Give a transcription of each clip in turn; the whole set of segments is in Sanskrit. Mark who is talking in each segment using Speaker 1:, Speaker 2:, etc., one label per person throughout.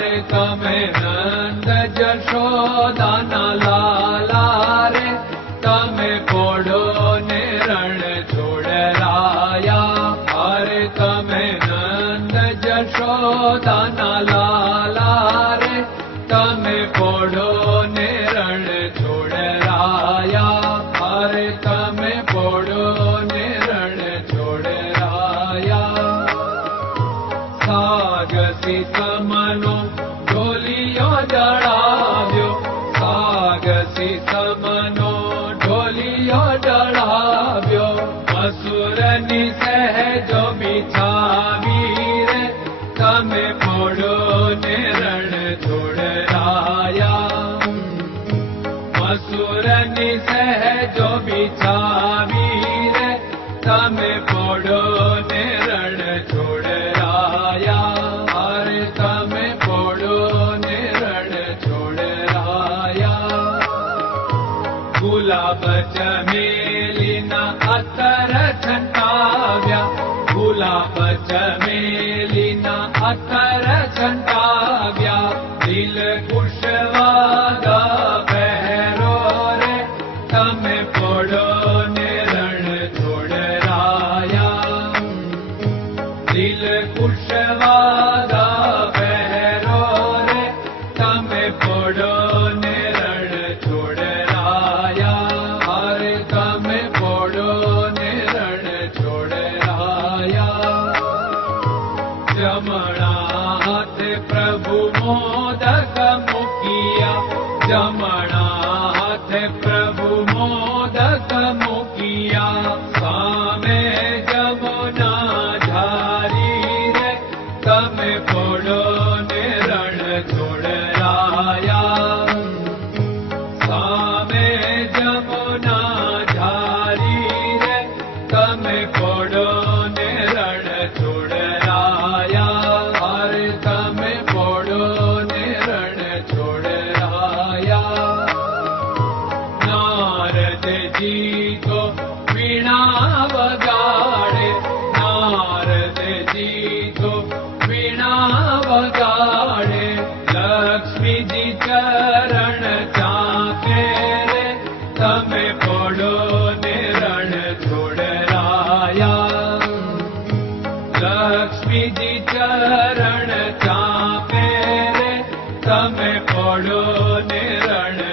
Speaker 1: रे तमे नंद जशोदा न लाला रे। तमे पोड़ो ने रण छोड़ लाया हरे तमे नंद जशोदा न लाला रे। तमे पोड़ो ीरे तमे पडो नेरणो अरे तमे पडो निोड गुलाबच जलिना अकर्या गुलाबमेलिना अकर चण्टाव्याल पुशवादा corner. लक्ष्मी जी चरण पढो निर्ण छोडराया लक्ष्मी जी चरण पढो निर्ण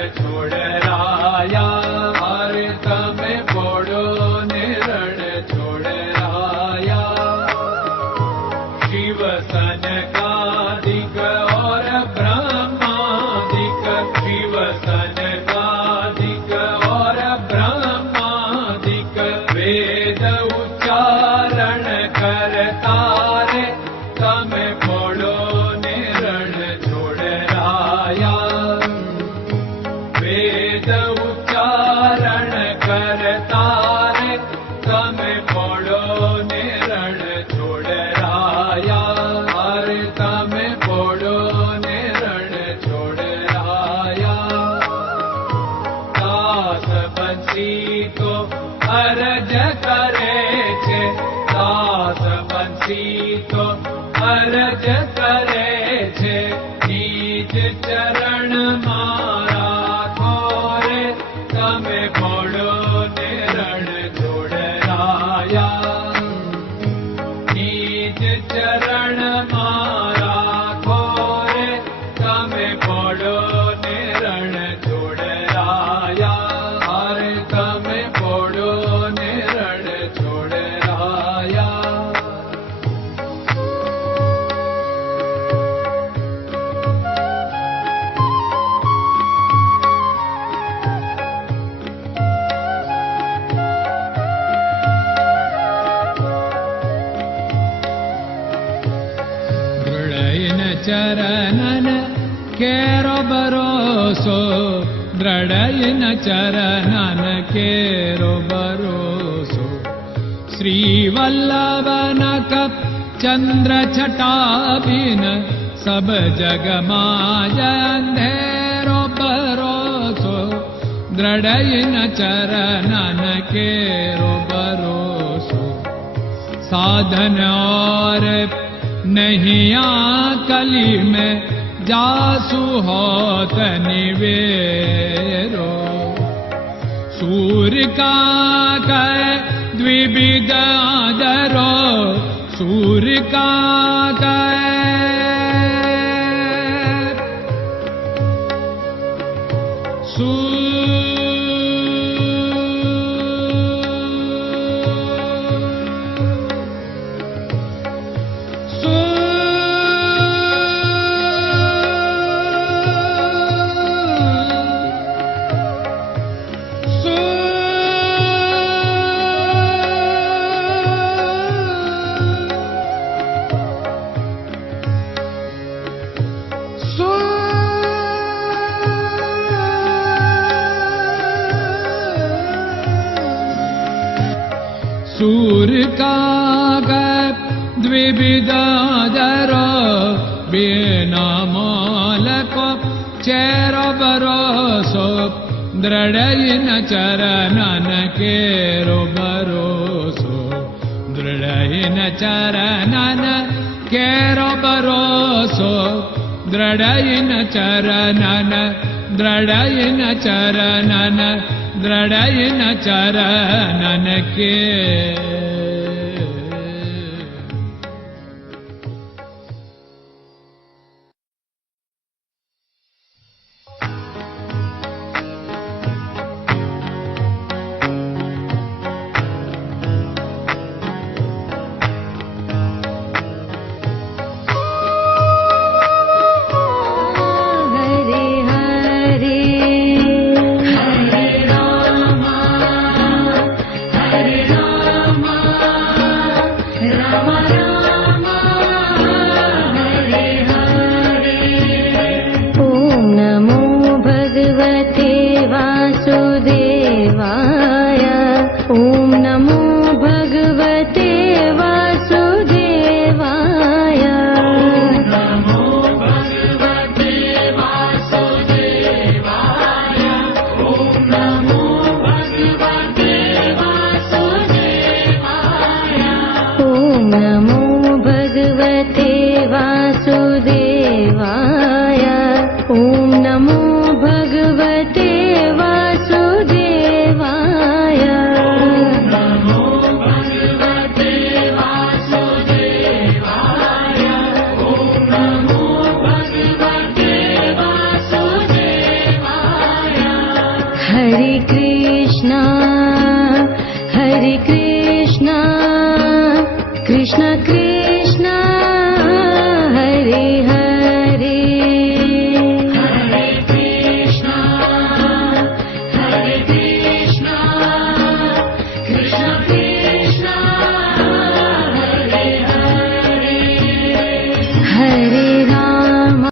Speaker 1: उच्चारण करता दास बंसी तो अरज करे निर छोडरायास बचीतो हरजकरे तचीतो हरजकरे चरणन केरो भरोसो दृढयिन चरणन केरो भरोसो श्रीवल्लभन कप चन्द्र छटाबिन सब जग माया अंधेरो भरोसो दृढयिन चरणन केरो भरोसो साधन और नहीं कली में जासु होत निवेरो। सूर्य का कह द्विविध आदरो। सूर्य का कह काग बिनामोलको चेरो भरोसो दृढयिन चरणन केरो दृढयिन चरणन केरो भरोसो दृढयिन चरणन दृढयिन चरणन दृढयिन चरणन के